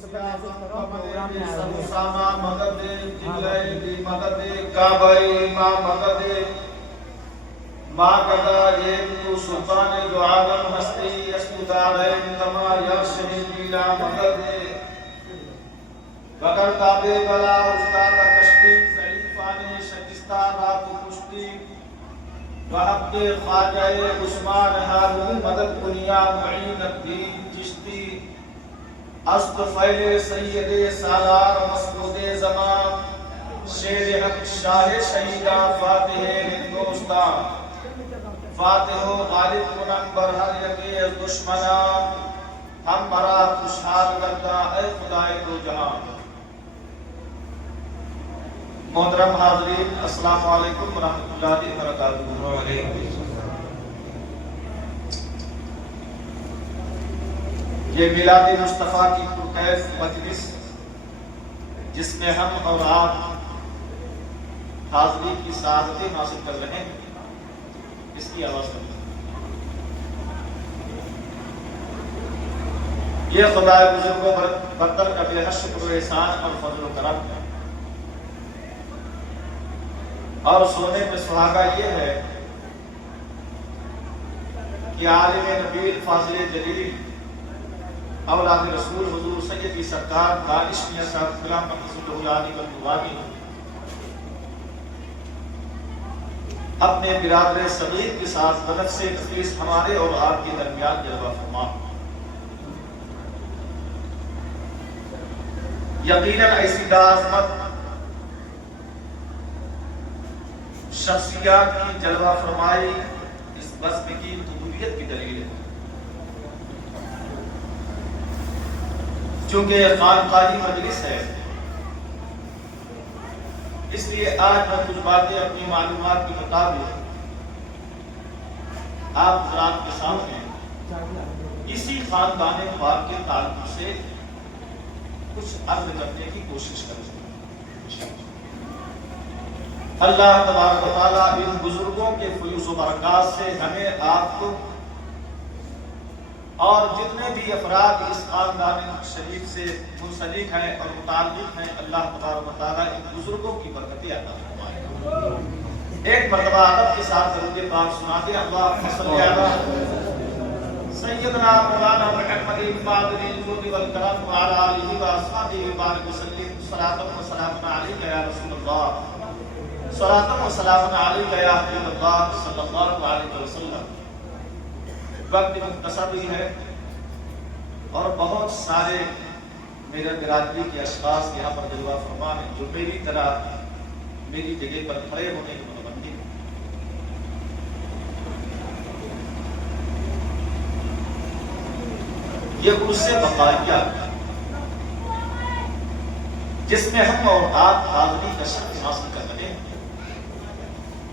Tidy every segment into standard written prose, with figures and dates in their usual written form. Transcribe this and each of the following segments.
سے پہلے میسج کر رہا ہوں پروگرام میں آیا ہوں مدد جلائے مدد کعبہ ما مدد ما قدا یہ سلطان دو عالم ہستی استدارین کما یرشد بلا مدد بگر تابے بلا استاد کشتی ضعیفان شکستہ رات کشتی وحق خواجہ عثمان ہارون مدد دنیا معین الدین چشتی است فیل سید سالار مسعود زمان شیر حق شاہ شہیدہ فاتح ہندوستان فاتح و غالب کنن بر ہر یکی از دشمنان ہم برا خوشحال کرتا اے خدای دو جہان. محترم حاضرین السلام علیکم ورحمۃ اللہ وبرکاتہ. یہ میلاد مصطفیٰ کی پرکیف مجلس جس میں ہم اور آپ حاضری کی سعادتیں حاصل کر رہے ہیں اس کی آواز سنیں. یہ خدائے بزرگوں برتر کا بے حد شکر و احسان اور فضل و کرم ہے. اور سونے پہ سہاگا یہ ہے کہ عالم نبیل فاضل جلیل اولاد رسول حضور سیدی سرکار دانش میاں صاحب غلام محمد الہلانی والنوامی اپنے برادر صغیر کے ساتھ بدن سے نفیس ہمارے اور آپ کے درمیان جلوہ فرما. یقیناً ایسی دعظمت شخصیات کی جلوہ فرمائی اس بزم کی قبولیت کی دلیل ہے. چونکہ یہ خانقاہی مجلس ہے اس لیے آج میں کچھ باتیں اپنی معلومات کے مطابق آپ حضرات کے سامنے اسی خاندان پاک کے تعلق سے کچھ عرض کرنے کی کوشش کریں. اللہ تبارک و تعالیٰ ان بزرگوں کے فیوز و برکات سے ہمیں آپ کو اور جتنے بھی افراد اس خاندان شریف سے منسلک ہیں اور متعلق ہیں اللہ تبارک و تعالیٰ ان بزرگوں کی برکتیں عطا فرمائے. ایک مرتبہ ادب کے ساتھ درود پاک سنا دیں. اللہم صلی علی سیدنا مولانا محمد الفاضل الجود والکرم وعلی آلہ واصحابہ وبارک وسلم. صلاۃ و سلام علیک یا رسول اللہ صلاۃ و سلام علیک یا حبیب اللہ صلی اللہ علیہ وسلم. وقت مختصر بھی ہے اور بہت سارے میرے برادری کے اشخاص یہاں پر جلوہ فرما ہیں جو میری طرح میری جگہ پر کھڑے ہونے کے متمنی ہیں. یہ اس سے بقایہ جس میں ہم اور آپ حاضری کا شرف حاصل کر رہے ہیں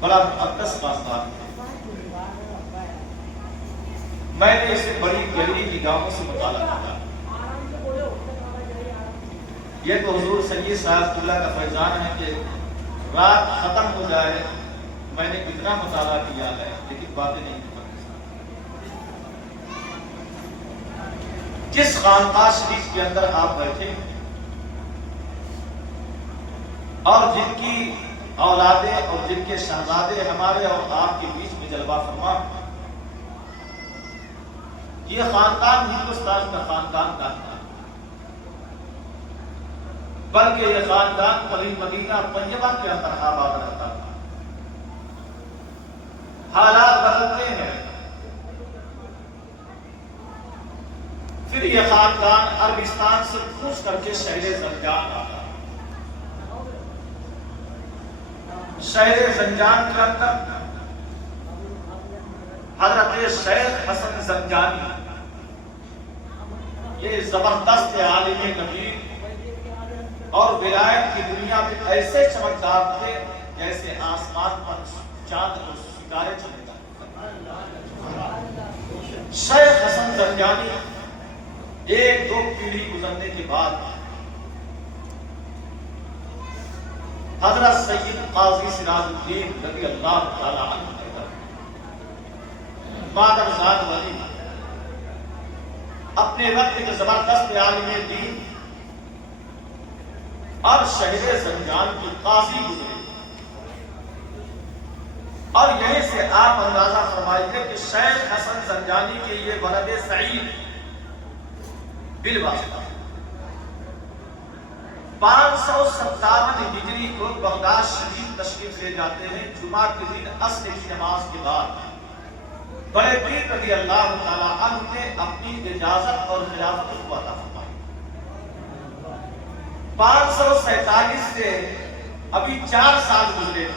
بڑا مقدس خاندان ہے. میں نے اسے بڑی گہری نگاہوں سے مطالعہ کیا. یہ تو حضور سید صاحب اللہ کا فیضان ہے کہ رات ختم ہو جائے میں نے اتنا مطالعہ کیا ہے لیکن باتیں نہیں کرتا. جس خانقاہ شریف کے اندر آپ بیٹھے اور جن کی اولادیں اور جن کے شہزادے ہمارے اور آپ کے بیچ میں جلوہ فرما، یہ خاندان ہندوستان کا خاندان کا ہے بلکہ یہ خاندان قریب مدینہ طیبہ کے اندر آباد رہتا تھا. حالات بدلتے ہیں پھر یہ خاندان عربستان سے کوچ کر کے شہر زنجان آتا. شہر زنجان کے اندر حضرت شیخ حسن زنجانی یہ زبردست عالم نبی اور ولایت کی دنیا میں ایسے چمکدار تھے جیسے آسمان پر چاند اور ستارے چمکدار. شیخ حسن زنجانی ایک دو پیڑھی گزرنے کے بعد حضرت سید قاضی سراج الدین رضی اللہ تعالی عنہ مادرزاد ولی اپنے وقت کے زبردست عالم دین اور شہر زنجان کی قاضی گزرے، اور یہیں سے آپ اندازہ فرمائیے کہ شیخ حسن زنجانی کے یہ ولد سعید بالواسطہ 557 ہجری کو بغداد شریف تشریف لے جاتے ہیں جمعہ کے دن عصر کی نماز کے بعد۔ بڑے پیر رضی اللہ تعالیٰ عنہ نے اپنی اجازت اور خلافت کو عطا فرمائی۔ 547 سے ابھی 4 سال گزرے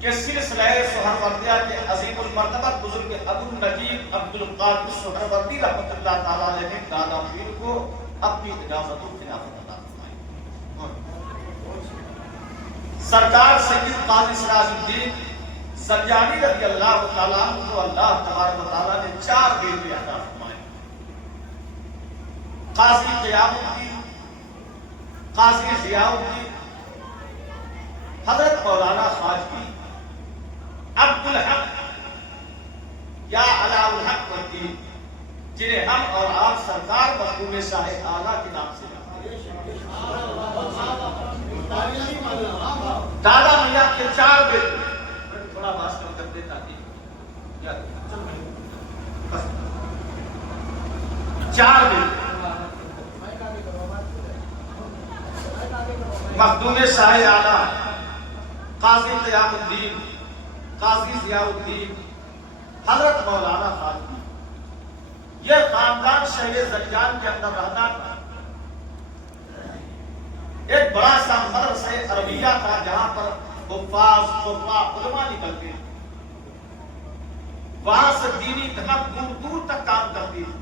کہ سلسلہ سہروردیہ کے عظیم المرتبہ بزرگ ابو النجیب عبد القادر سہروردی رحمۃ اللہ تعالیٰ علیہ نے دادا پیر کو اپنی اجازت و خلافت عطا فرمائی۔ سرکار سید قاضی سراج الدین زنجانی رضی اللہ تعالیٰ عنہ کو اللہ تبارک و تعالیٰ نے 4 بیٹے عطا فرمائے۔ قاضی قیام الدین، قاضی ضیاء الدین، حضرت مولانا خواجگی عبد الحق یا علاء الحق الدین، جنہیں ہم اور آپ سرکار مخدوم شاہ اعلیٰ کے نام سے جانتے ہیں۔ دادا میاں کے 4 بیٹے، تھوڑا بات کر دیتا تھی 4 بیٹے مخدوم شاہ اعلیٰ، قاضی قیام الدین، قاضی ضیاء الدین، حضرت مولانا خواجگی۔ یہ خاندان شہر زنجان کے اندر رہتا تھا۔ ایک بڑا سا مدرسہ عربیہ تھا جہاں پر حفاظ قراء علماء نکلتے تھے، وہاں سے دینی دھمک دور دور تک کام کرتی تھی۔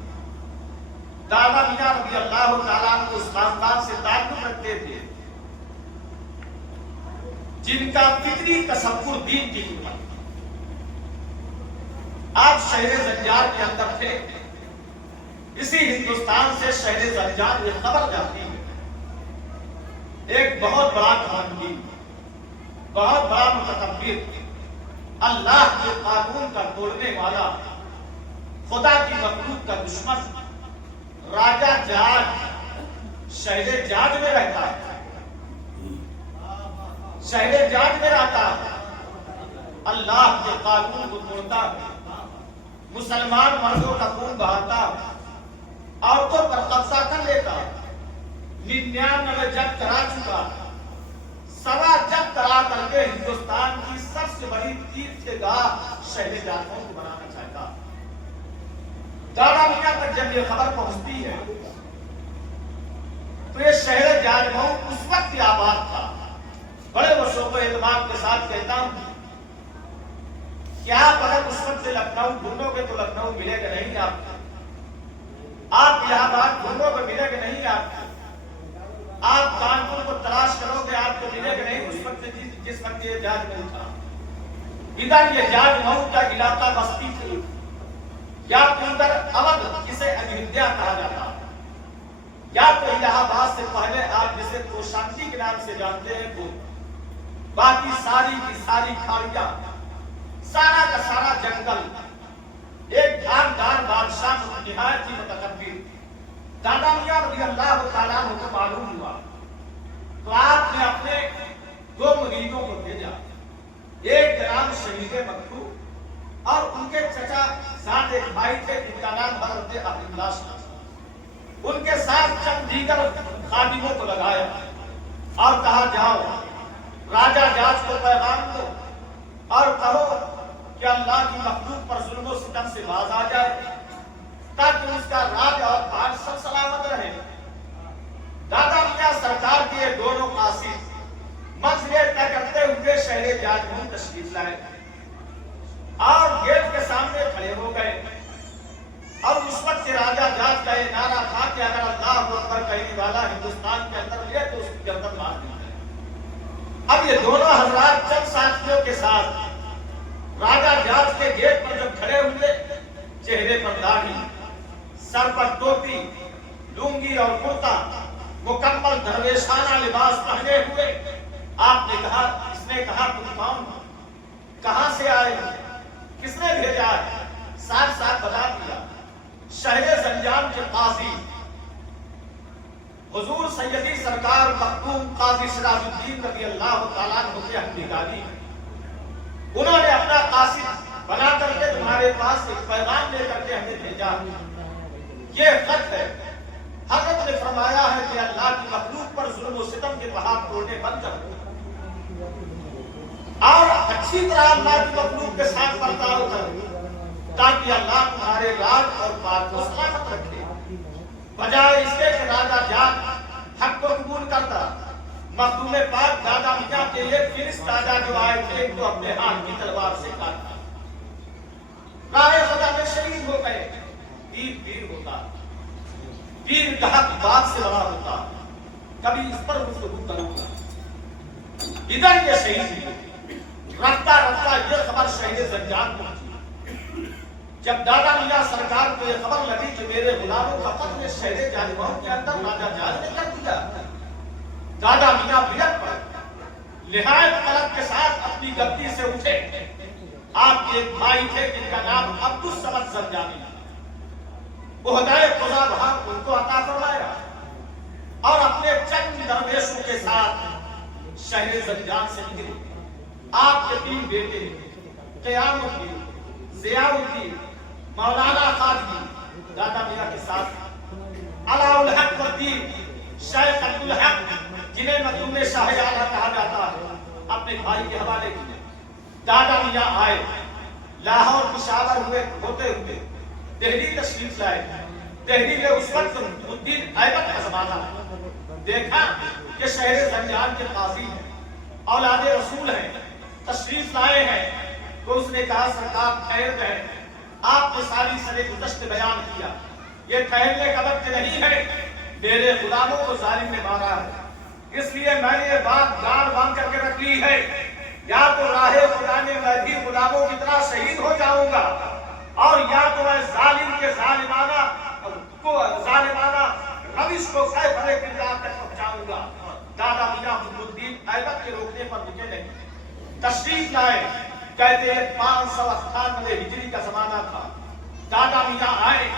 دادا میاں رضی اللہ تعالیٰ عنہ اس خاندان سے تعلق رکھتے تھے جن کا فطری تصور دین کی خدمت۔ آپ شہر زنجان کے اندر تھے، اسی ہندوستان سے شہر زنجان یہ خبر جاتی ہے ایک بہت بڑا خاندان، بہت بڑا متکبر، اللہ کے قانون کا توڑنے والا، خدا کی مخلوق کا دشمن راجہ جاج شہر جاج میں رہتا ہے، شہر جاج میں رہتا ہے، اللہ کے قانون کو توڑتا ہے، مسلمان مردوں کا خون بہاتا، عورتوں پر قبضہ کر لیتا، 99 جنگ کرا چکا، 100 جنگ کرا کر کے ہندوستان کی سب سے بڑی تیرتھ گاہ شہر جاجوں کو بنانا چاہتا۔ دادا میاں تک جب یہ خبر پہنچتی ہے تو یہ شہر جاجوں اس وقت ہی آباد تھا۔ بڑے شوق و اعتماد کے ساتھ کہتا ہوں کہ آپ اگر اس وقت سے لکھنؤ ڈھونڈو گے تو لکھنؤ ملے گا نہیں آپ کو، آپ الہ آباد ڈھونڈو گے ملے گا نہیں آپ کو، آپ کانپور کو تلاش کرو گے آپ کو ملے گا نہیں اس وقت جس وقت یہ جاج مئو تھا۔ ادھر یہ جاج مئو کا علاقہ بستی تھی، یا اندر اودھ جسے ایودھیا کہا جاتا، یا تو الہ آباد سے پہلے آپ جسے کوشانتی کے نام سے جانتے ہیں وہ، باقی ساری کی ساری کھاڑیاں، سارا کا سارا جنگل، ایک دھاندار بادشاہ نہایت ہی متکبر دادا میاں رضی اللہ تعالیٰ عنہ کو معلوم ہوا تو آپ نے اپنے 2 مریدوں کو بھیجا، ایک نام شہید مکتوب اور ان کے چچا زاد ایک بھائی تھے جن کا نام حضرت عبد اللہ شاہ، ان کے ساتھ چند دیگر خادموں کو لگایا اور کہا جاؤ راجہ جاج کو پیغام دو اور کہو کہ اللہ کی مخلوق پر ظلم و ستم سے باز آ جائے تاکہ اس کا راج اور بھار سب سلامت رہے۔ دادا میاں سرکار کے یہ دونوں قاصد منزل طے کرتے ہوئے شہر جاج میں تشریف لائے اور گیٹ کے سامنے کھڑے ہو گئے، اور اس وقت راجہ جاج کا یہ نعرہ تھا کہ اگر اللہ اکبر کہنے والا ہندوستان کے اندر ملے تو اس کی گردن مار دی جائے۔ اب یہ دونوں حضرات چند ساتھیوں کے ساتھ راجہ جاج کے گیٹ پر جب کھڑے ہوئے، چہرے پر داڑھی، سر پر ٹوپی، لنگی اور کرتا، مکمل درویشانہ لباس پہنے ہوئے آپ نے کہا، اس نے کہا تم کون ہو، کہاں سے آئے ہو، کس نے بھیجا ہے؟ ساتھ ساتھ بتا دیا، شہر زنجان کے قاضی حضور سیدی سرکار مخدوم قاضی سراج الدین رضی اللہ تعالیٰ عنہ کے حقیقانی، انہوں نے اپنا قاصد بنا کر کے تمہارے پاس ایک پیغام لے کر کے ہمیں بھیجا، یہ خط ہے۔ حضرت نے فرمایا ہے کہ اللہ کی مخلوق پر ظلم و ستم کے پہاڑ توڑنے بند کر دو اور اچھی طرح اللہ کی مخلوق کے ساتھ برتاؤ کرو، تاکہ اللہ تمہارے راج اور بات کو سلامت رکھے، بجائے اس کے کہ راجہ جان حق کو قبول کرتا۔ مخدوم پاک دادا میاں کے ایک فلس دادا جو آئے تھے تو اپنے ہاتھ کی تلوار سے کاٹا، راہ خدا میں شہید ہو گئے۔ پیر پیر ہوتا، پیر کا حق بات سے بڑا ہوتا، کبھی اس پر گفتگو کروں گا۔ ادھر یہ شہید ہوئے، رفتہ رفتہ یہ خبر شہر زنجان پہنچی۔ جب دادا میاں سرکار کو یہ خبر لگی کہ میرے غلاموں کا قتل شہر جانباؤں کے اندر راجہ جان نے کر دیا، دادا میاں بلک پر نہایت قلق کے ساتھ اپنی گدی سے اٹھے۔ آپ کے ایک بھائی تھے جن کا نام عبدالصمد زنجانی، عہدۂ قضا وہاں ان کو عطا فرمایا اور اپنے چند درویشوں کے ساتھ شہر زنجان سے نکلے۔ آپ کے تین بیٹے قیام الدین، ضیاء الدین، مولانا خادمی دادا میاں کے ساتھ علاء الحق الدین، شیخ عبدالحق جنہیں مخدوم شاہ اعلیٰ کہا جاتا ہے، اپنے بھائی کے حوالے کیے۔ دادا میاں آئے، لاہور پشاور ہوتے ہوئے دہلی تشریف لائے۔ دہلی میں اس وقت الدین ایبک کا زمانہ ہے۔ دیکھا کہ شہر زنجان کے قاضی ہیں، اولاد رسول ہیں، تشریف لائے ہیں، تو اس نے کہا سرکار خیر ہے، آپ نے ساری سر گزشت بیان کیا، یہ ٹھہرنے کا وقت نہیں ہے، میرے غلاموں کو ظالم نے مارا ہے، اس لیے میں نے یہ بات گاڑ باندھ کر کے رکھ لی ہے، یا تو راہ خدا میں میں بھی غلاموں کی طرح شہید ہو جاؤں گا، اور یا تو میں ظالم کے ظالمانہ روش کو سیفرے کردار تک پہنچاؤں گا۔ دادا میاں الدین ایبک کے روکنے پر رکے نہیں، تشریف لائے۔ کہتے ہیں 598 ہجری کا زمانہ تھا۔ دادا میاں آئے،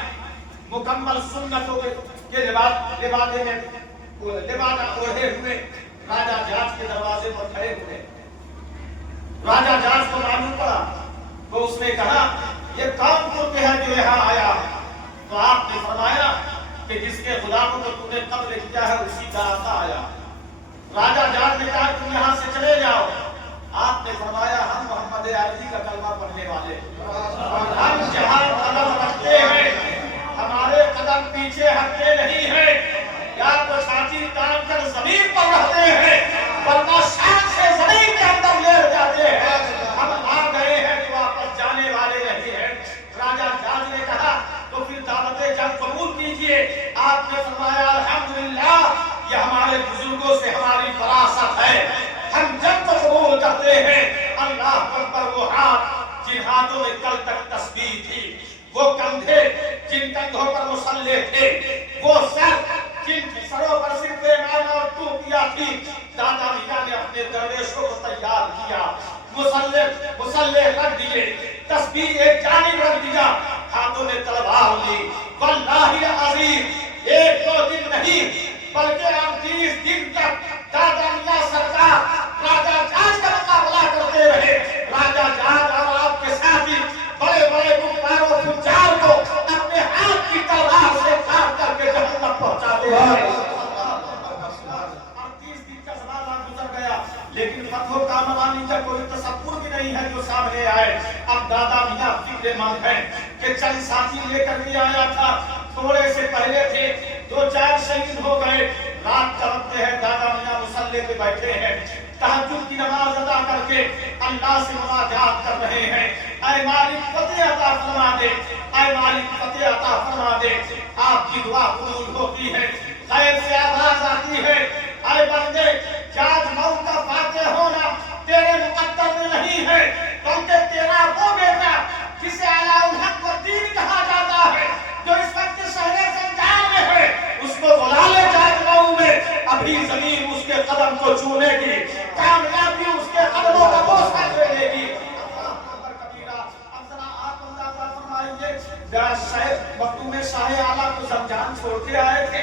مکمل سنتوں کے لبادے میں لبادہ اوڑھے ہوئے راجہ جاج کے دروازے پر کھڑے ہوئے۔ راجہ جاج کو معلوم پڑا تو اس نے کہا یہ کون کرتے ہیں جو یہاں آیا؟ تو آپ نے فرمایا کہ جس کے غلاموں کو تم نے قتل کیا ہے اسی کا آقا آیا۔ راجہ جاج نے کہا تم یہاں سے چلے جاؤ۔ آپ نے فرمایا ہم محمد عربی کا کلمہ پڑھنے والے، ہم جہاں قدم رکھتے ہیں ہمارے قدم پیچھے ہٹتے نہیں ہیں، یا تو چھاتی تان کر زمین پر رہتے ہیں ورنہ شان سے زمین کے اندر لے جاتے ہیں۔ ہم آ گئے ہیں تو واپس جانے والے نہیں ہیں۔ راجہ جاج نے کہا تو پھر دعوت جنگ قبول کیجئے۔ آپ نے فرمایا الحمدللہ یہ ہمارے بزرگوں سے ہماری وراثت ہے، ہم جنگ کو قبول کرتے ہیں۔ اللہ اکبر، وہ ہاتھ جن ہاتھوں میں کل تک تسبیح تھی، وہ کندھے جن کندھوں پر مسلح تھے، وہ سر جن سروں پر صرف پیمانہ اور ٹوپیاں تھی، دادا میاں نے اپنے درویشوں کو تیار کیا، مسلح رکھ دیے، تسبیح ایک جانب رکھ دیا، ہاتھوں میں تلوار لی۔ واللہ عظیم، ایک دو دن نہیں بلکہ 38 دن تک دادا میاں سرکار راجہ جاج کا مقابلہ کرتے رہے۔ راجہ جاج اور آپ کے ساتھی بڑے بڑے کفار و فجار کو اپنے ہاتھ کی تلوار سے کاٹ کر کے جہنم پہنچاتے ہیں۔ 38 دن کا زمانہ گزر گیا لیکن فتح کا مبانی کا کوئی تصور بھی نہیں ہے جو سامنے آئے۔ اب دادا میاں فکر مند ہیں کہ چند ساتھی لے کر کے آیا تھا، تھوڑے سے پہلے تھے، 2-4 شہید ہو گئے۔ رات کا وقت ہے، دادا میاں مصلی پہ بیٹھے ہیں، تہجد کی نماز ادا کر کے اللہ سے مناجات کر رہے ہیں۔ اے مالک فتح عطا فرما دے، اے مالک فتح عطا فرما دے۔ آپ کی دعا قبول ہوتی ہے، غیب سے آواز آتی ہے، اے بندے جاج موت کا واقع ہونا تیرے مقدر میں نہیں ہے، بلکہ تیرا وہ بیٹا جسے علاء الحق الدین کہا جاتا ہے، جو اس وقت شہر زنجان میں ہے، اس کو بلا لے جاج موت میں، ابھی زمین اس کے قدم کو چھونے گی، کامیابی اس کے قدموں کا بوسہ لے گی۔ مخدوم شاہ اعلیٰ کو زنجان چھوڑ کے آئے تھے،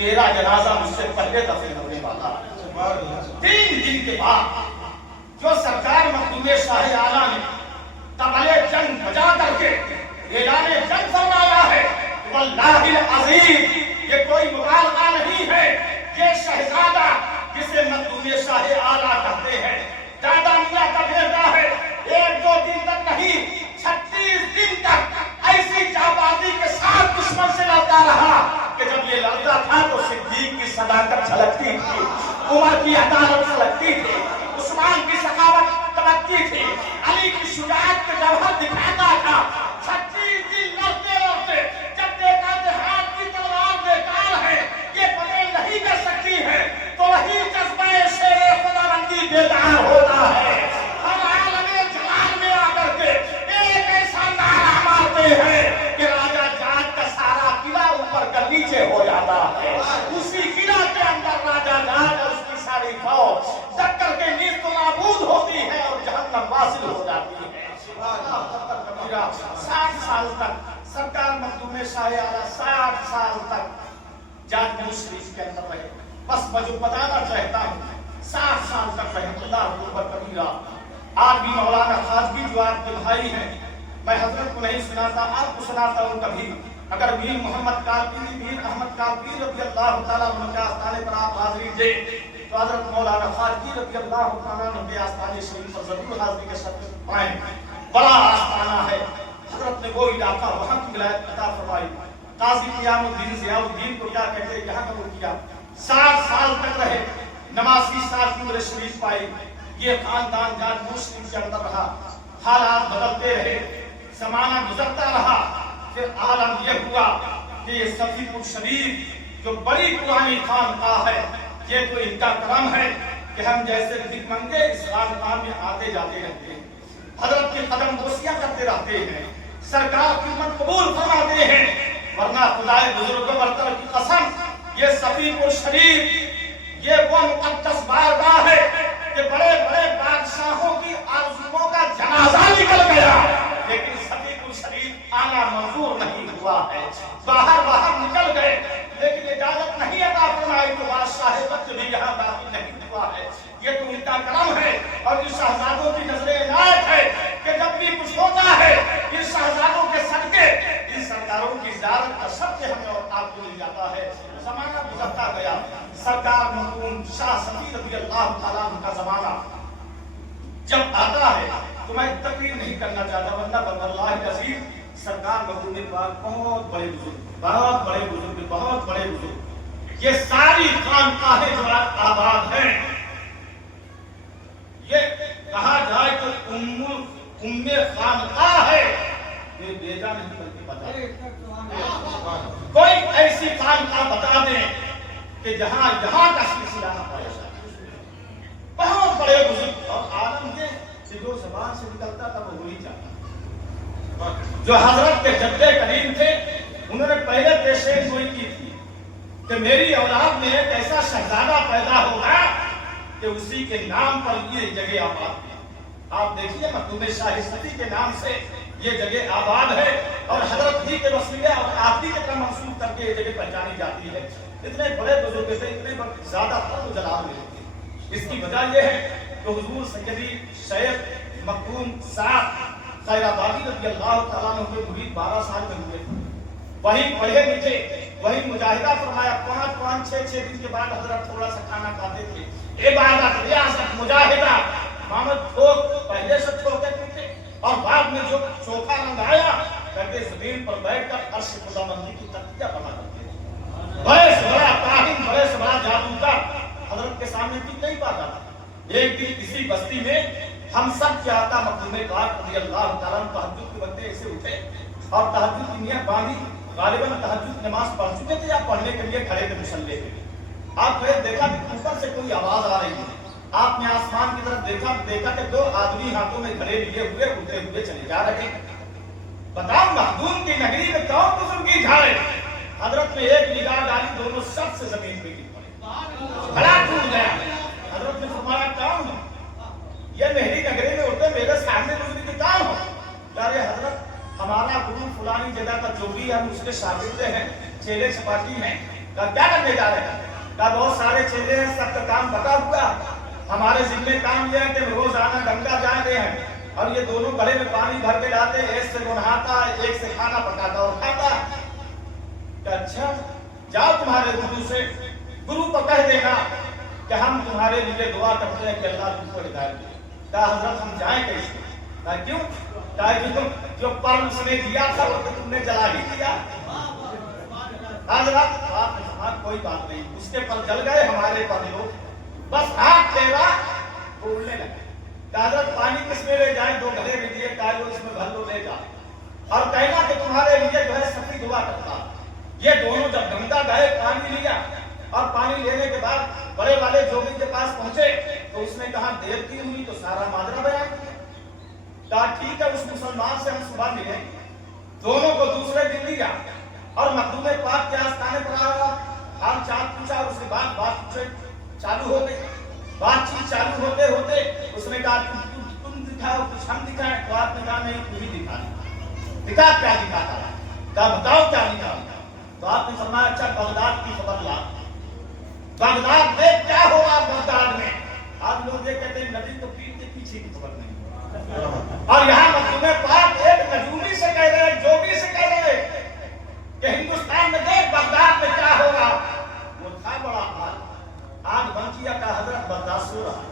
تیرا جنازہ مجھ سے پہلے دفن ہونے والا ہے۔ 3 دن کے بعد جو سرکار مخدوم شاہ اعلیٰ نے طبلِ جنگ بجا کر کے اعلان جنگ فرمایا ہے، واللہ العظیم یہ کوئی مبالغہ نہیں ہے، یہ شہزادہ جسے مخدوم شاہ اعلیٰ کہتے ہیں دادا میاں کا بیٹا ہے، 1-2 دن تک نہیں 36 دن تک ایسی جانبازی کے ساتھ دشمن سے لڑتا رہا کہ جب یہ لڑتا تھا تو صدیق کی صداقت جھلکتی تھی، عمر کی عدالت جھلکتی تھی، عثمان کی سخاوت چمکتی تھی، علی کی شجاعت کے جوہر دکھاتا تھا۔ 36 دن لڑتے لڑتے جب دیکھا کہ ہاتھ کی تلوار بیکار ہے، یہ فتح نہیں کر سکتی ہے، تو وہی جذبہ شیر خداوندی بیدار ہوتا ہے۔ ہم عالم جلال میں آ کر کے ایک ایسا نعرہ مارتے ہیں کہ راجہ جاٹ کا سارا قلعہ اوپر کا نیچے ہو جاتا ہے، اسی قلعہ کے اندر راجہ جاٹ اور اس کی ساری فوج ٹکر کے نیست و نابود ہوتی ہے اور جہنم واصل ہو جاتی ہے۔ 60 سال تک سرکار مخدوم شاہ اعلیٰ 60 سال تک جاٹ شریف کے اندر رہے۔ بس میں جو بتانا چاہتا ہوں 60 سال تک رحمت اللہ اکبر کبیرہ۔ آج بھی مولانا خواجگی جو آپ کے بھائی ہیں، میں حضرت کو نہیں سناتا، آپ کو سناتا ہوں کبھی۔ اگر میر محمد کالپیری، میر احمد کالپیری رضی اللہ تعالیٰ عنہ کے آستانے پر آپ حاضری دے تو حضرت مولانا خواجگی رضی اللہ تعالیٰ عنہ کے آستانے شریف پر ضرور حاضری کے شرط پائیں۔ بڑا آستانہ ہے، حضرت نے وہ علاقہ وہاں کی ولایت عطا فرمائی۔ قاضی قیام الدین ضیاء الدین کو کیا کہتے ہیں یہاں قبول کیا، 60 سال تک رہے، 89 سال کی عمر شریف پائی۔ یہ خاندان جاٹ شریف کے اندر رہا، حالات بدلتے رہے، زمانہ گزرتا رہا، پھر عالم یہ ہوا کہ یہ صفی پور شریف جو بڑی پرانی خانقاہ ہے، یہ تو ان کا کرم ہے کہ ہم جیسے بھیک منگے اس خانقاہ میں آتے جاتے رہتے ہیں، حضرت کی قدم بوسیاں کرتے رہتے ہیں، سرکار کی خدمت قبول فرماتے ہیں، ورنہ خدائے بزرگ برتر کی قسم یہ صفی پور شریف یہ وہ مقدس بارگاہ ہے کہ بڑے بڑے بادشاہوں کی آرزوؤں کا جنازہ نکل گیا، لیکن صفی پور شریف آنا منظور نہیں ہوا ہے۔ باہر نکل گئے لیکن اجازت نہیں عطا فرمائی تو بادشاہ وقت بھی یہاں داخل نہیں ہوا ہے۔ یہ تو ان کا کرم ہے اور ان شہزادوں کی نظر عنایت ہے کہ جب بھی کچھ ہوتا ہے ان شہزادوں کے صدقے ان سرکاروں کی زیارت کا سب سے ہمیں اور آپ کو مل جاتا ہے۔ زمانہ گزرتا گیا، سرکار مرحوم شاہ صفی رضی اللہ تعالیٰ عنہ کا زمانہ جب آتا ہے تو میں تقریر نہیں کرنا چاہتا، ورنہ واللہ العظیم سرکار مرحوم پاک بہت بڑے بزرگ، یہ ساری خانقاہیں جو آباد ہیں، یہ کہا جائے کہ ام خانقاہ ہے، یہ بیجا نہیں بلکہ بتا کوئی ایسی خانقاہ بتا دیں کہ جہاں کا سلسلہ نہ پایا جائے۔ بہت بڑے بزرگ اور عالم کے جو زبان سے نکلتا تھا وہ وہی جاتا، جو حضرت کے جد کریم تھے انہوں نے پہلے پیشین گوئی کی تھی کہ میری اولاد میں ایک ایسا شہزادہ پیدا ہوگا کہ اسی کے نام پر یہ جگہ آباد ہے۔ آپ دیکھیے مخدوم شاہ صفی کے نام سے یہ جگہ آباد ہے اور حضرت ہی کے وسیلے اور آپ ہی کے طرح منسوخ کر کے یہ جگہ پہچانی جاتی ہے۔ اتنے بڑے بزرگ تھے، اتنے زیادہ فرد جلال میں تھے۔ اس کی وجہ یہ ہے کہ حضور سیدی شیخ مخدوم صاحب خیر آبادی رضی اللہ تعالیٰ عنہ کے مرید 12 سال میں ہوئے تھے، وہی پڑھے لکھے، وہی مجاہدہ فرمایا، 5-6 دن کے بعد حضرت تھوڑا سا کھانا کھاتے تھے، عبادت ریاضت مجاہدہ محمد ٹھوک پہلے سے ٹھوکے تھے اور بعد میں جو چوکھا رنگ آیا کہتے زمین پر بیٹھ کر عرش خداوندی کی تقیہ بنا کرتے تھے۔ بڑے سے بڑا کاہن، بڑے سے بڑا جادوگر حضرت کے سامنے ٹک نہیں پاتا تھا۔ ایک دن کسی بستی میں ہم سب کے آقا مخدوم پاک رضی اللہ تعالیٰ تہجد کے وقت ایسے اٹھے اور تہجد کی نیت باندھی، غالباً تہجد نماز پڑھ چکے تھے یا پڑھنے کے لیے کھڑے تھے مصلی پہ۔ آپ نے دیکھا کہ اوپر سے کوئی آواز آ رہی ہے، آپ نے آسمان کی طرف دیکھا کہ 2 آدمی ہاتھوں میں گھڑے لیے ہوئے اڑتے ہوئے چلے جا رہے ہیں۔ بتاؤ مخدوم کی نگری میں کون بزرگی جھاڑے؟ حضرت نے ایک نگاہ ڈالی، دونوں سب سے زمین پہ گر پڑے، کھڑا ٹوٹ گیا۔ حضرت نے فرمایا کون ہو؟ یہ میری نگری میں اٹھے میرے سامنے بزرگی کون ہو؟ یارے حضرت ہمارا گرو فلانی جگہ کا جو بھی ہم اس کے شاگرد ہیں، چیلے چپاٹی ہیں، کہا کیا کرنے جا رہے ہیں؟ کہا بہت سارے چیزیں ہیں، سب کا کام بتا ہوا، ہمارے ذمہ کام یہ ہے کہ روزانہ گنگا جائیں گے ہیں اور یہ دونوں گھڑے میں پانی بھر کے لاتے، ایک سے نہاتا ایک سے کھانا پکاتا اور کھاتا۔ کہ اچھا جاؤ تمہارے گرو سے، گرو کو کہہ دینا کہ ہم تمہارے لیے دعا کرتے ہیں کہ اللہ تم کو ہدایت دے۔ کہا حضرت ہم جائیں کیسے؟ کہا کیوں؟ کہا کہ تم جو پرم اس نے دیا تھا وہ تو تم نے جلا ہی دیا۔ حضرت آپ نے کہا کوئی بات نہیں، اس کے پر جل گئے، ہمارے پر لو، بس ہاتھ تیرا اڑنے لگا۔ کہا حضرت پانی کس میں لے جائیں؟ دو گھڑے میں دیے، کہا جو اس میں بھر لو لے جا، اور کہنا کہ تمہارے لیے جو ہے سخی دعا کرتا۔ یہ دونوں جب گنگا گئے پانی لیا، اور پانی لینے کے بعد بڑے والے جوگی کے پاس پہنچے تو اس نے کہا دیر کی ہوئی تو سارا ماجرا بیان کیا۔ کہا ٹھیک ہے اس مسلمان سے ہم صبح ملیں۔ دونوں کو دوسرے دن لیا اور مخدوم پاک کے آستانے پر آیا، حال چال پوچھا، اور اس کے بعد بات چالو ہو گئی۔ بات چیت چالو ہوتے ہوتے اس نے کہا تم دکھاؤ کچھ ہم دکھائیں؟ تو آپ نے کہا نہیں تم ہی دکھا، دکھا کیا دکھاتا ہے؟ کہا بتاؤ کیا دکھاؤ؟ تو آپ نے فرمایا اچھا بغداد کی خبر لا، بغداد میں کیا ہوگا؟ بغداد میں آج لوگ یہ کہتے ہیں ندی تو پیر کے پیچھے کی خبر نہیں، اور یہاں مخدوم پاک ایک نجومی سے کہہ رہے ہیں، جوگی سے کہہ رہے ہیں کہ ہندوستان میں دیکھ بغداد میں کیا ہوگا۔ وہ تھا بڑا حال، آج بند کیا کہ حضرت بغداد سو رہا۔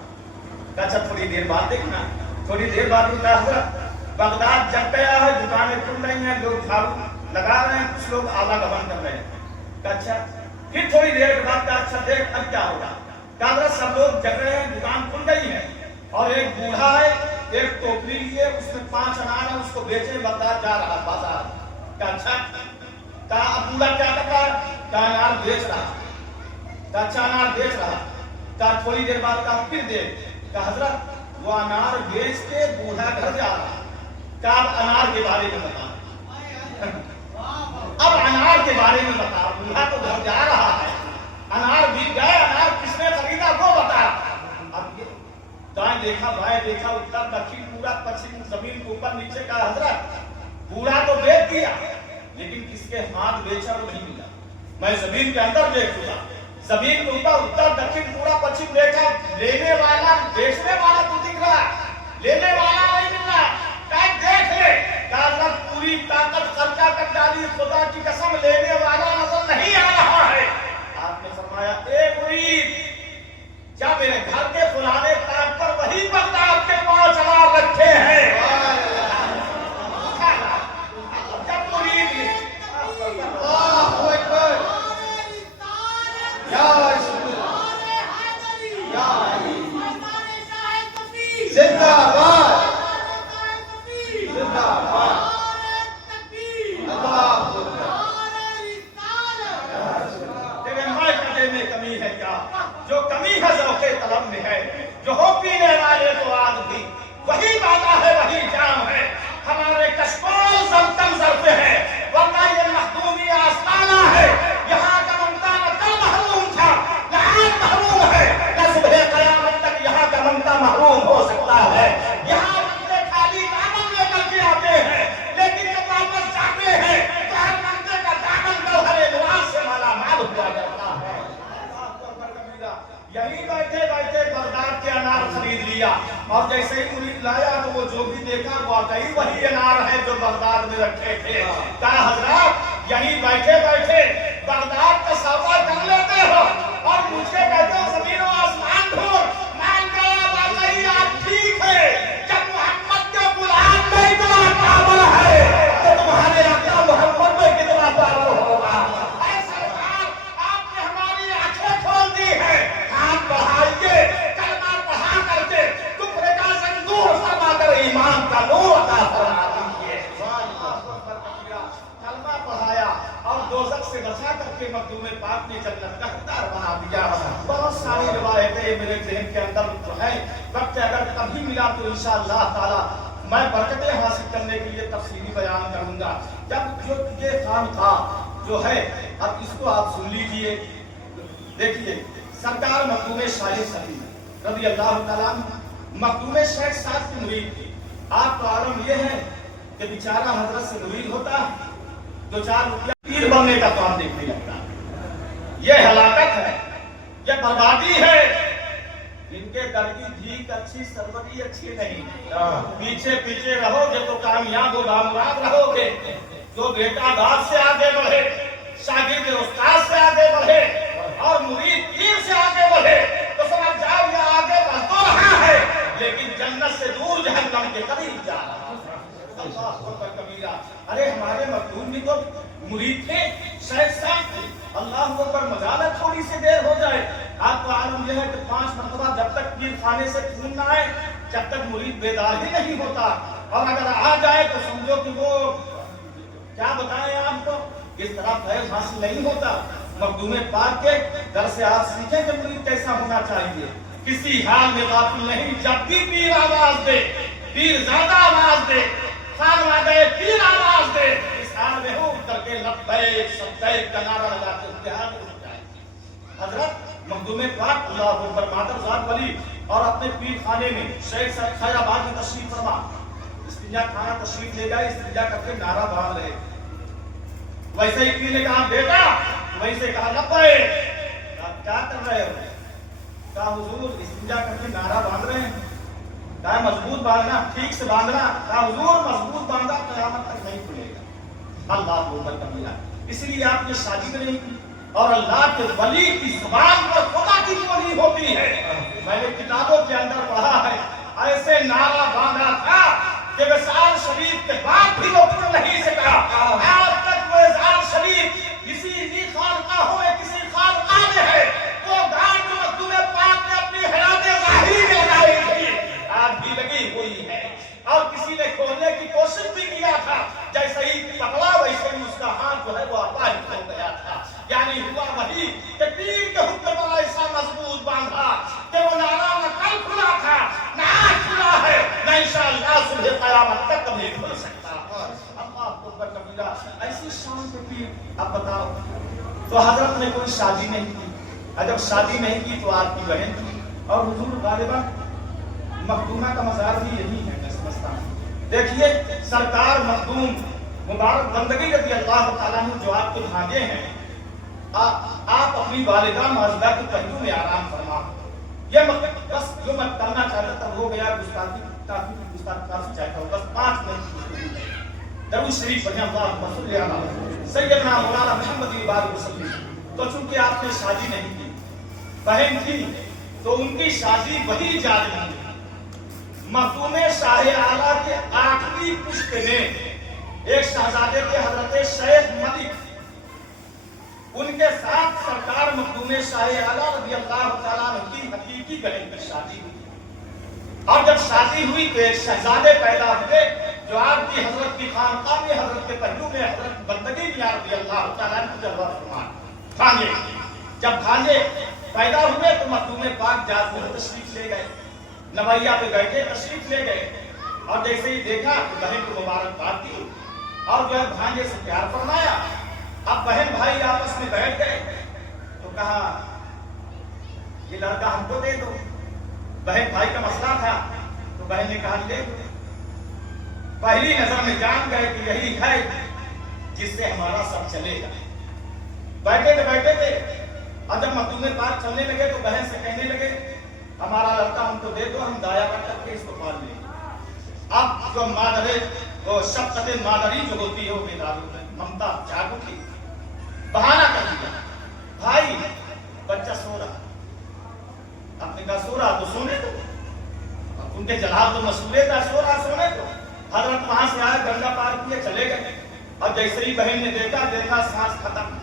کہا اچھا تھوڑی دیر بعد دیکھنا، تھوڑی دیر بعد کہا حضرت بغداد جگ گیا ہے، دکانیں کھل رہی ہیں، لوگ جھاڑو لگا رہے ہیں، کچھ لوگ آواگمن کر رہے ہیں۔ کہا اچھا، پھر تھوڑی دیر کے بعد کہا اچھا دیکھ اب کیا ہوگا؟ کہا حضرت سب لوگ جگ رہے ہیں، دکان کھل گئی ہے، اور ایک بوڑھا ہے ایک ٹوکری لیے، اس میں 5 انار ہے، اس کو بیچے بغداد جا رہا بازار۔ کہا اچھا، کہا اب بوڑھا کیا کرتا ہے؟ کہا انار بیچ رہا۔ کہا اچھا انار بیچ رہا۔ کہا تھوڑی دیر بعد کہا پھر دیکھ۔ کہا حضرت وہ انار بیچ کے بوڑھا گھر جا رہا۔ کہا اب انار کے بارے میں بتا، اب انار کے بارے میں بتا، بوڑھا تو گھر جا رہا ہے، انار بک گئے، انار کس نے خریدا وہ بتا۔ اب یہ دائیں دیکھا بائیں دیکھا، اتر دکھن پورا پچھم، زمین کو اوپر نیچے، کا حضرت بوڑھا تو بیچ دیا لیکن کس کے ہاتھ بیچا وہ نہیں ملا۔ میں زمین کے اندر دیکھ لیا، زمین کے اوپر اتر دکھن پورا پچھم دیکھا، لینے والا بیچنے والا تو دکھ رہا، لینے والا نہیں مل رہا۔ دیکھ لے، حضرت پوری طاقت خرچہ کر ڈالی، خدا کی قسم لینے والا نظر نہیں آ رہا ہے۔ آپ نے فرمایا اے مرید، کیا میرے گھر کے فلانے طرف پر وہی بغداد کے 5 انار رکھے ہیں؟ جب مرید زندہ باد، کمی ہے کیا؟ جو کمی ہے ذوق طلب میں ہے، جو ہو پینے والے تو آج بھی وہی باتا ہے وہی جام ہے، ہمارے کشکول زمتم ظرف ہے، ورنہ یہ مخدومی آستانہ ہے، یہاں کا ممتا نہ کل محروم تھا نہ آج محروم ہے، نہ صبح قیامت تک یہاں کا ممتا محروم ہو سکتا ہے۔ یہاں بندے خالی دامن لے کر کے آتے ہیں، لیکن جب واپس جاتے ہیں تو ہر بندے کا دامن گوہر نواز سے مالا مال ہوا جاتا ہے۔ یہی بیٹھے بیٹھے بغداد کے انار خرید لیا، اور جیسے ہی مرید لایا تو وہ جو بھی دیکھا واقعی وہی انار ہے جو بغداد میں رکھے تھے۔ کہا حضرات یہی بیٹھے بیٹھے بغداد کا سودا کر لیتے ہو اور مجھے کہتے ہو زمین و آسمان ڈھونڈ۔ میں کہا واقعی آپ ٹھیک ہے، جب محمد کا غلام میں اتنا پاور ہے تو تمہارے آقا محمد میں کتنا پاور ہوگا۔ اے سرکار آپ نے ہماری آنکھیں کھول دی ہیں، ہاتھ بڑھائیے، کلمہ پڑھا کر کے کفر کا زنگور فرما کر ایمان کا نور عطا فرما دیجیے۔ کلمہ پڑھایا اور دوزخ سے بچا کر کے مخدوم پاک نے جنت کا حقدار بنا دیا۔ بہت ساری روایتیں میرے ذہن کے اندر تو ہیں، وقت اگر کبھی ملا تو انشاءاللہ تعالی میں برکتیں حاصل کرنے کے لیے تفصیلی بیان کروں گا۔ جب جو یہ خانقاہ جو ہے اب اس کو آپ سن لیجئے، دیکھیے سرکار مخدوم شاہ صفی رضی اللہ تعالیٰ مخدوم شیخ سعد کی مرید تھی۔ آپ کا عالم یہ ہے کہ بیچارہ حضرت سے مرید ہوتا ہے، 2-4 روپیہ پیر بننے کا کام دیکھنے لگتا ہے، یہ ہلاکت ہے، یہ بربادی ہے۔ ان کے در کی بھیک اچھی، سربتی اچھی نہیں، پیچھے پیچھے رہو گے تو کامیاب و کامیاب رہو گے۔ جو بیٹا باپ سے آگے بڑھے، شاگرد استاد سے آگے بڑھے اور مرید پیر سے آگے بڑھے تو سمجھ جاؤ یہ آگے بڑھ تو رہا ہے لیکن جنت سے دور جہنم کے قریب جا رہا ہے۔ اللہ اکبر کبیرہ۔ ارے ہمارے مخدوم بھی تو مرید تھے، شیخ صاحب تھے۔ اللہ اکبر، مجالت تھوڑی سی دیر ہو جائے، آپ کو عالم یہ ہے کہ 5 مرتبہ جب تک پیر خانے سے خون نہ آئے جب تک مرید بیدار ہی نہیں ہوتا، اور اگر آ جائے تو سمجھو کہ وہ کیا بتائیں آپ کو، اس طرح فیض حاصل نہیں ہوتا۔ مخدوم پاک کے در سے آپ سیکھیں کہ مرید کیسا ہونا چاہیے۔ کسی حال میں غافل نہیں، جب بھی پیر آواز دے، پیر زیادہ آواز دے، خانوادہ پیر آواز دے، اس حال میں ہو کر کے لبیک سبیک کا نعرہ لگا کے اتحاد ہو جائے۔ حضرت مخدوم پاک اللہ اکبر مادر ذات ولی اور اپنے پیر خانے میں شیخ صاحب خیر آباد میں تشریف فرما، استنجا خانہ تشریف لے گئے، استنجا کر کے نعرہ باندھ رہے۔ ویسے ہی پیر نے کہا بیٹا، ویسے کہا لبیک، آپ کیا کر رہے ہو؟ کہا حضور استنجا کر کے نعرہ باندھ رہے ہیں۔ کہا مضبوط باندھنا، ٹھیک سے باندھنا۔ کہا حضور مضبوط باندھا قیامت تک نہیں کھلے گا۔ اللہ اکبر کبیرہ۔ اس لیے آپ نے شادی میں نہیں کی، اور اللہ کے ولی کی زبان پر خدا کی بولی ہوتی ہے۔ میں نے کتابوں کے اندر پڑھا ہے، ایسے نعرہ باندھا تھا کہ وصال شریف کے بعد بھی وہ پڑھ نہیں سکا۔ آج تک وہ وصال شریف کسی خانقاہوں میں کسی خانقاہ میں ہے، وہ گان جو مخدوم پاک نے اپنی حیات ظاہری میں لگائی تھی آج بھی لگی ہوئی ہے، اور کسی نے کھولنے کی کوشش بھی کیا تھا، جیسے ہی پکڑا ویسے ہی اس کا ہاتھ جو ہے وہ اپاہج ہو گیا تھا۔ یعنی ہوا وہی کہ پیر کے حکم پر ایسا مضبوط باندھا کہ وہ نعرہ نہ کل کھلا تھا نہ آج کھلا ہے، نہ انشاءاللہ صبح قیامت تک کبھی کھل سکتا۔ اللہ اکبر کبیرہ۔ ایسی شان کے پیر۔ اب بتاؤ، تو حضرت نے کوئی شادی نہیں کی، جب شادی نہیں کی تو آپ کی بہن تھی، اور حضور غالباً مخدومہ کا مزار بھی یہی ہے، میں سمجھتا ہوں۔ دیکھیے سرکار مخدوم مبارک بندگی رضی اللہ تعالیٰ عنہ جو آپ کے بھانجے ہیں، آپ اپنی والدہ ماجدہ کے پہلو میں آرام فرما۔ یہ مطلب بس جو میں کرنا چاہتا تھا ہو گیا، گستاخی کافی چاہتا ہوں، بس 5 منٹ درود شریف پڑھیں، اللہم صلی علی سیدنا مولانا محمد وبارک وسلم۔ تو چونکہ آپ نے شادی نہیں کی، بہن تھی، تو ان کی شادی وہی جاری رہی۔ مخدوم شاہ اعلیٰ کے 8ویں پشت میں ایک شہزادے کے حضرت شیخ ملک، ان کے ساتھ سرکار مخدوم شاہ اعلیٰ رضی اللہ تعالیٰ عنہ کی حقیقی بہن کی شادی ہوئی، اور جب شادی ہوئی تو ایک شہزادے پیدا ہوئے جو آپ کی حضرت کی خانقاہ میں حضرت کے پہلو میں حضرت بندگی میاں رضی اللہ تعالیٰ عنہ جلوہ فرما بھانجے۔ جب بھانجے پیدا ہوئے تو مخدوم پاک جاتے ہوئے تشریف لے گئے، نوائیہ پہ بیٹھے تشریف لے گئے، اور جیسے ہی دیکھا کہ بہن کو مبارکباد دی اور جو ہے بھانجے سے پیار فرمایا۔ اب بہن بھائی آپس میں بیٹھ گئے تو کہا یہ لڑکا ہم کو دے دو۔ بہن بھائی کا مسئلہ تھا تو بہن نے کہا لے دو۔ پہلی نظر میں جان گئے کہ یہی ہے جس سے ہمارا سب چلے گا۔ بیٹھے تھے اور جب مخدوم پاک چلنے لگے تو بہن سے کہنے لگے ہمارا لڑکا ہم کو دے دو، ہم دایا کر کے اس کو پال لیں۔ اب جو مادری وہ شفقت مادری جو ہوتی ہے وہ بیدار ہو گئی، ممتا جاگ اٹھی، بہانہ کر دیا بھائی بچہ سو رہا۔ آپ نے کہا سو رہا تو سونے دو، ان کے جلال تو مسئولے تھا، سو رہا سونے دو۔ حضرت وہاں سے آئے، گنگا پار کیے، چلے گئے، اور جیسے ہی بہن نے دیکھا سانس ختم،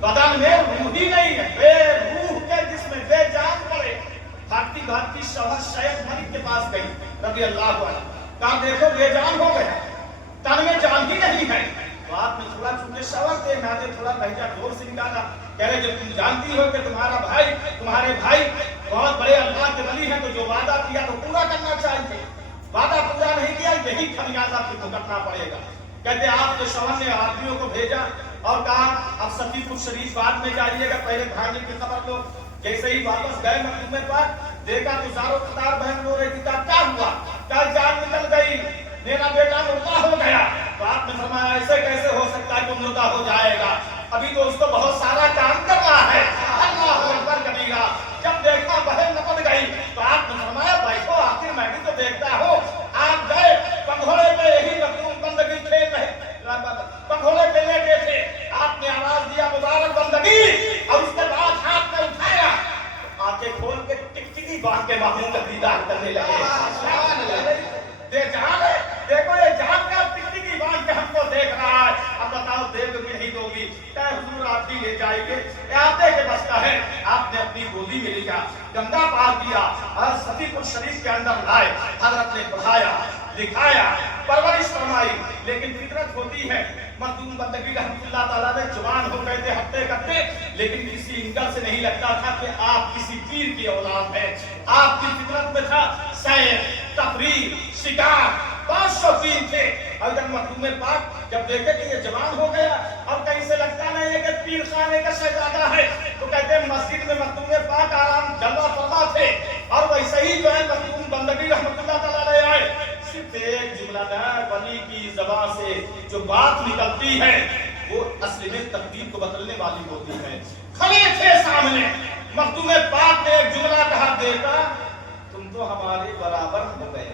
بدن میں روح ہی نہیں ہے، بے روح کے جس میں بے جان پڑے۔ بھاگتی بھاگتی شوہر شیخ ملک کے پاس گئی رضی اللہ عنہ، کہا دیکھو بے جان ہو گیا، تن میں جان ہی نہیں ہے۔ تو آپ نے تھوڑا چونکہ شوہر تھے، نادے تھوڑا لہجہ زور سے نکالا، کہہ رہے جب تم جانتی ہو کہ تمہارے بھائی بہت بڑے اللہ کے ولی ہیں تو جو وعدہ کیا تو پورا کرنا چاہیے، وعدہ پورا نہیں کیا یہی خمیازہ پھر بھگتنا پڑے گا۔ کہتے آپ کے شوہر نے آدمیوں کو بھیجا اور کہا اب سفید الشریف بعد میں جائیے گا، پہلے بھانجے کی خبر لو۔ جیسے ہی واپس گئے مخدوم پاک، دیکھا تو زاروں قطار بہن رو رہی تھی، کیا ہوا؟ کل جان نکل گئی، میرا بیٹا مردہ ہو گیا۔ تو آپ نے فرمایا ایسے کیسے ہو سکتا ہے کہ مردہ ہو جائے گا؟ ابھی تو اس کو بہت سارا کام کرنا ہے. اللہ اکبر کبیرہ. جب دیکھا بہن لپٹ گئی تو آپ نے فرمایا بیٹھو, آخر میں بھی تو دیکھتا ہوں. آپ گئے پنگھوڑے پہ یہی مخدوم بندگی کھیل رہے, پنگھوڑے پہ لیٹے تھے. آپ نے آواز دیا مبارک بندگی, اور اس کے بعد ہاتھ میں اٹھایا, آنکھیں کھول کے ٹکٹکی باندھ کے محمود کا دیدار کرنے لگے. دیکھو یہ جان کا ٹکٹکی باندھ کے ہم کو دیکھ رہا ہے, اب بتاؤ دے دو کہ نہیں دوگی؟ کہ حضور آپ ہی لے جائیں گے, آتے کے بستا ہے. آپ نے اپنی گودی میں لیا, گنگا پار کیا اور صفی پور شریف کے اندر لائے. حضرت نے پڑھایا, لکھایا, پرورش فرمائی. لیکن فطرت ہوتی ہے, مخدوم بندگی رحمۃ اللہ تعالیٰ نے جوان ہو گئے تھے ہفتے کرتے, لیکن کسی انکل سے نہیں لگتا تھا کہ آپ کسی پیر کی اولاد ہے. آپ کی فطرت میں تھا سیر, تفریح, شکار, بہت شوقین تھے. اور جب مخدوم پاک جب دیکھے کہ یہ جوان ہو گیا اور کہیں سے لگتا نہیں ہے کہ پیر خانے کا شہزادہ ہے, تو کہتے ہیں مسجد میں مخدوم پاک آرام جلوہ فرما تھے. اور ویسے ہی جو ہے مخدوم بندگی رحمۃ اللہ تعالیٰ لے آئے. صرف ایک جملہ ہے, ولی کی زبان سے جو بات نکلتی ہے وہ اصل میں تقدیر کو بدلنے والی ہوتی ہے. کھڑے تھے سامنے, مخدوم پاک نے ایک جملہ کہا, بیٹا تم تو ہمارے برابر ہو گئے,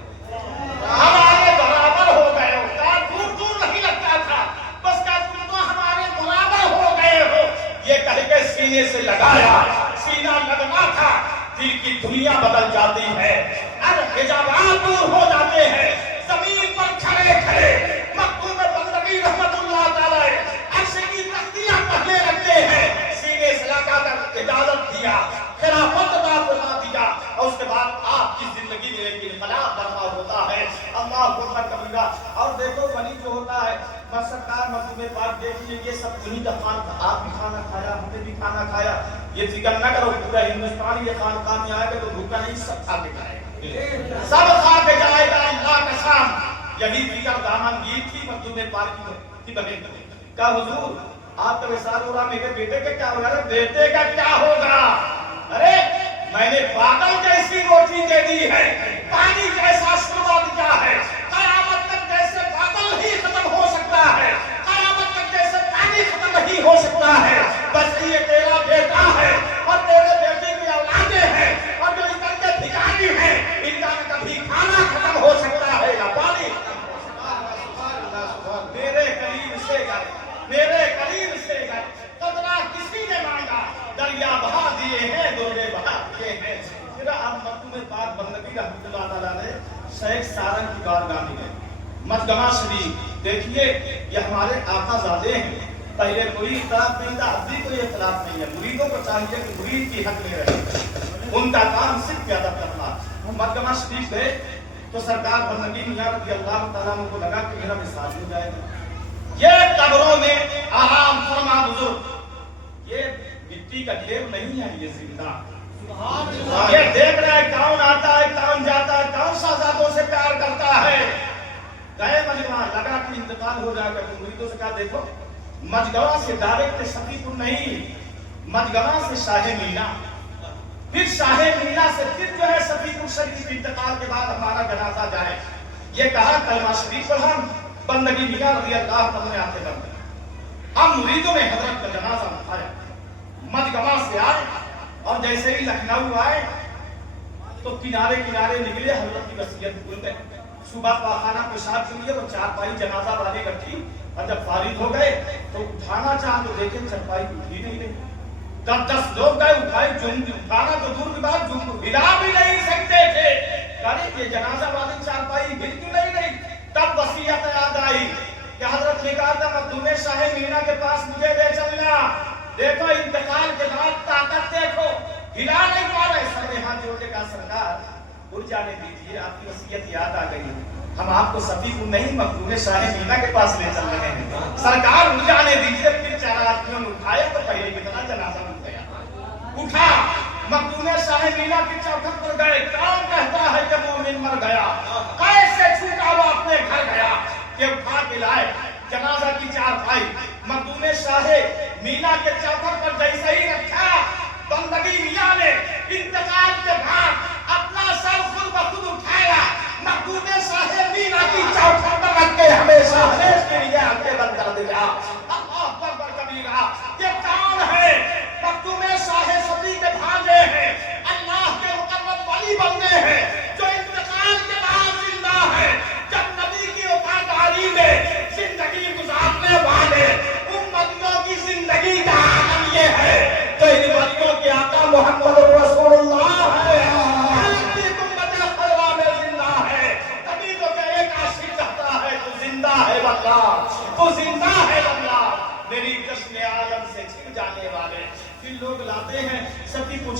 ہمارے برابر ہو گئے ہو. دور دور نہیں لگتا تھا, بس کہ تم تو ہمارے برابر ہو گئے ہو. یہ کہہ کے سینے سے لگایا, سینہ لگنا تھا. دل کی دنیا بدل جاتی ہے, اب حجابات دور ہو جاتے ہیں. زمین پر کھڑے کھڑے مخدوم بندگی رحمت اللہ تعالی عرش کی تختیاں پہلے رکھتے ہیں, سینے سے لگا کر اجازت دیا, خلافت کا فرما دیا. اور اس کے بعد آپ کی زندگی میں ایک انقلاب برپا ہوتا ہے. اللہ اکبر کبیرہ. اور دیکھو ولی جو ہوتا ہے, سرکار مخدوم پاک دیکھیے یہ سب انہی کا خان, آپ بھی کھانا کھایا, ہم نے بھی کھانا کھایا. یہ فکر نہ کرو, پورا ہندوستان یہ خانقاہ میں آئے گا تو بھوکا نہیں, سب کھا کے جائے گا, سب کھا کے جائے گا. اللہ کا شام. یہی فکر دامن گیر تھی مخدوم پاک کی بہن کا. حضور آپ کا وصال ہو رہا, میرے بیٹے کا کیا ہوگا؟ بیٹے کا کیا ہوگا؟ ارے میں نے بادل جیسی روٹی دے دی ہے, پانی جیسا شربا دیا ہے, قیامت تک جیسے بادل ہی ختم ہو سکتا ہے, قیامت تک جیسے پانی ختم نہیں ہو سکتا ہے. بس یہ تیرا بیٹا ہے اور تیرے بیٹے کی اولادیں ہیں, اور جو ادھر کے بھکاری ہیں ان کا کبھی کھانا ختم ہو سکتا ہے یا پانی. میرے قریب سے گئے, میرے قریب سے گئے, قطرہ کسی نے مانگا, دریا بہا دیے ہیں, دورے بہا دیے ہیں. پھر اب مخدوم پاک بندگی رحمۃ اللہ تعالیٰ نے شیخ سارنگ کی بارگاہ میں گئے, مجگمہ شریف. دیکھیے یہ ہمارے آقا زادے ہیں, پہلے کوئی اختلاف نہیں تھا, اب بھی کوئی اختلاف نہیں ہے. مریدوں کو چاہیے کہ مرید کی حق میں رہے, ان کا کام صرف ادب کرنا. مجگمہ شریف گئے تو سرکار بندگی میاں رضی اللہ تعالیٰ کو لگا کہ میرا وصال ہو جائے گا. یہ قبروں میں آرام فرما بزرگ, یہ مٹی کا ڈھیر نہیں ہے, یہ زندہ. یہ دیکھ رہا ہے کون آتا ہے, کون جاتا ہے, کون شہزادوں سے پیار کرتا ہے. گئے مجگمہ, لگا کہ انتقال ہو جائے گا. مریدوں سے کہا دیکھو مجگمہ سے ڈائریکٹ صفی پور نہیں, مجگمہ سے شاہ مینا, پھر شاہ مینا سے پھر جو ہے صفی پور شریف انتقال کے بعد ہمارا جنازہ جائے. یہ کہا کلمہ شریف پر ہم بندگی میاں رضی اللہ تعالیٰ نے آتے بن گئے. ہم مریدوں نے حضرت کا جنازہ اٹھایا, مجگمہ سے آئے, اور جیسے ہی لکھنؤ آئے تو کنارے کنارے نکلے, حضرت کی وصیت بھول گئے. صبح پاخانہ پیشاب کے لیے وہ چارپائی جنازہ والی رکھی, اور جب فارغ ہو گئے تو اٹھانا چاہ تو دیکھیں چارپائی اٹھی نہیں رہی. 10 لوگ گئے, اٹھائی, اٹھانا تو دور کی بات, ہلا بھی نہیں سکتے تھے. کہا یہ جنازہ والی چارپائی ہل کیوں نہیں رہی؟ تب وصیت یاد آئی کہ حضرت نے کہا تھا مخدوم شاہ مینا کے پاس مجھے لے چلنا. دیکھو انتقال کے بعد طاقت دیکھو, ہلا نہیں پا رہے. سر نے ہاتھ جوڑ کے کہا سرکار اٹھ جانے دیجیے, آپ کی وصیت یاد آ گئی, ہم آپ کو صفی پور نہیں مخدوم شاہ مینا کے پاس لے چل رہے ہیں, سرکار اٹھ جانے دیجیے. پھر 4 آدمیوں نے اٹھایا تو پہلے کی طرح جنازہ اٹھ گیا. اٹھا, مخدوم شاہ مینا کی چوکھٹ پر گئے. کون کہتا ہے کہ مومن مر گیا؟ کیسے چھوٹا وہ اپنے گھر گیا کہ اٹھا کے لائے جنازہ کی چارپائی. مخدوم شاہ مینا کے چوکھٹ پر جیسے ہی رکھا, بندگی میاں نے انتقال کے بعد اپنا سر خود بخود اٹھایا, مخدوم شاہ مینا کی چوکھٹ پر رکھ کے ہمیشہ ہمیشہ کے لیے آگے بند کر دیا. اللہ اکبر کبیرہ.